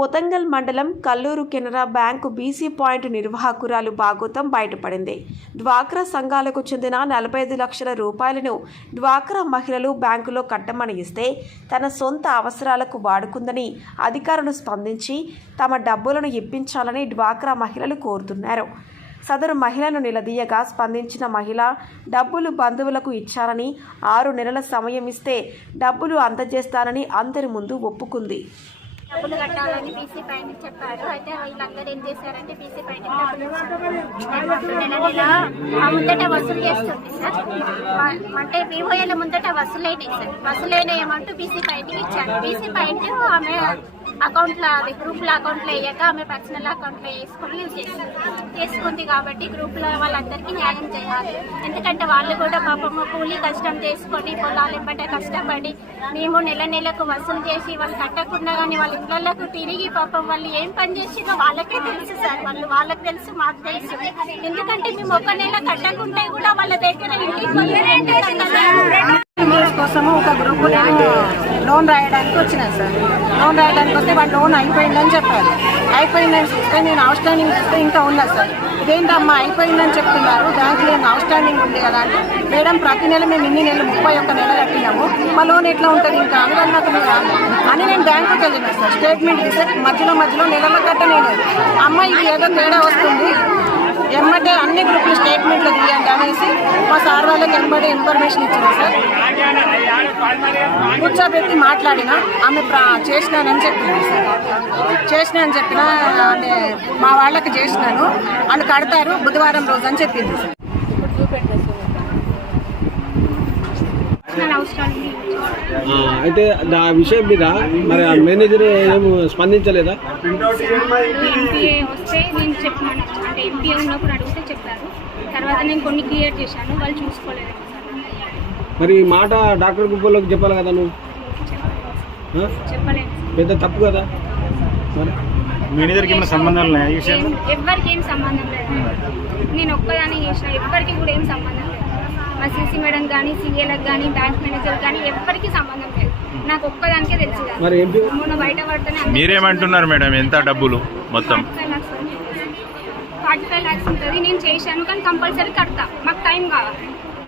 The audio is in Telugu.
పోతంగల్ మండలం Kalluru Canara bank BC point నిర్వాహకురాలు భాగోతం బయటపడింది. డ్వాక్రా సంఘాలకు చెందిన 45 లక్షల రూపాయలను డ్వాక్రా మహిళలు బ్యాంకులో కట్టమని ఇస్తే తన సొంత అవసరాలకు వాడుకుందని అధికారులు స్పందించి తమ డబ్బులను ఇప్పించాలని డ్వాక్రా మహిళలు కోరుతున్నారు. సదరు మహిళను నిలదీయగా స్పందించిన మహిళ డబ్బులు బంధువులకు ఇచ్చారని 6 నెలల సమయం ఇస్తే డబ్బులు అందజేస్తానని అందరి ముందు ఒప్పుకుంది. డబ్బులు కట్టాలని బీసీ పాయింట్ చెప్పారు. అయితే వీళ్ళందరూ ఏం చేశారంటే బీసీ పాయింట్ నెల ముందట వసూలు చేస్తుంది సార్. అంటే బీఓఏల ముందట వసూలైనాయి సార్. వసూలైన ఏమంటూ బీసీ పాయింట్కి ఇచ్చారు. బీసీ పాయింట్ ఆమె అకౌంట్లో అది గ్రూప్లో అకౌంట్లో వేయక ఆమె పర్సనల్ అకౌంట్లో వేసుకొని యూజ్ చేసుకుంది. కాబట్టి గ్రూప్లో వాళ్ళందరికీ న్యాయం చేయాలి. ఎందుకంటే వాళ్ళు కూడా పాపము కూలీ కష్టం చేసుకొని పొలాలు ఎంబటే కష్టపడి మేము నెలకు వసూలు చేసి వాళ్ళు కట్టకుండా కానీ వాళ్ళ ఇళ్లకు తిరిగి పాపం వాళ్ళు ఏం పని చేసినా వాళ్ళకే తెలుసు సార్. వాళ్ళకి తెలుసు, మాకు తెలుసు. ఎందుకంటే మేము ఒక నెల కట్టకుంటే కూడా వాళ్ళ దగ్గర కోసము ఒక గ్రూప్ లోన్ రాయడానికి వచ్చినాను సార్. లోన్ రాయడానికి వస్తే వాళ్ళు లోన్ అయిపోయిందని చెప్పారు. అయిపోయిందని చూస్తే నేను అవుట్ స్టాండింగ్ చూస్తే ఇంకా ఉన్నా సార్. ఇదేంటమ్మా అయిపోయిందని చెప్తున్నారు, బ్యాంకులో అవుట్ స్టాండింగ్ ఉంది కదా అంటే, మేడం ప్రతి నెల మేము ఇన్ని నెలలు 31 నెలలు కట్టినాము, మా లోన్ ఎట్లా ఉంటుంది ఇంకా అని నేను బ్యాంకుకి వెళ్ళినా సార్. స్టేట్మెంట్ ఇస్తే మధ్యలో నెలలో కట్టలేదు. అమ్మ ఇది ఏదో తేడా వస్తుంది, ఎమ్మటే అన్ని గ్రూపులు స్టేట్మెంట్లు తీయండి అనేసి మా సార్ వాళ్ళకి ఎమ్మటే ఇన్ఫర్మేషన్ ఇచ్చింది సార్. కూర్చోబెట్టి మాట్లాడినా ఆమె చేసినానని చెప్పింది సార్. చేసినానని చెప్పినా మా వాళ్ళకి చేసినాను, వాళ్ళు కడతారు బుధవారం రోజు అని చెప్పింది సార్. అయితే ఆ విషయం మీద మరి మేనేజర్ ఏం స్పందించలేదా? ఎంపీఏ వస్తే నేను చెప్పాను, అంటే ఎంపీఏ ఉన్నప్పుడు అడిగితే చెప్పారు. తర్వాత నేను కొన్ని క్లియర్ చేశాను, వాళ్ళు చూసుకోలేదు. మరి ఈ మాట డాక్టర్ గుప్పలోకి చెప్పాలి కదా నువ్వు? చెప్పలేదు. పెద్ద తప్పు కదా. మరి మేనేజర్కి ఏమైనా సంబంధం లేదా ఈ విషయంలో? ఎవ్వరికి ఏం సంబంధం లేదు. నేను ఒక్కదాన్ని చేసిన, ఎవ్వరికి కూడా ఏం సంబంధం లేదు. మా సీసీ మేడం కానీ, సీఏలకు కానీ, బ్యాంక్ మేనేజర్ కానీ ఎవ్వరికి సంబంధం లేదు. నాకు ఒక్కదానికే తెలుసు. మొన్న బయట పడితేనే. మీరేమంటున్నారు మేడం, ఎంత డబ్బులు మొత్తం? 45 lakhs ఉంటుంది. నేను చేశాను కానీ కంపల్సరీ కడతా, మాకు టైం కావాలి.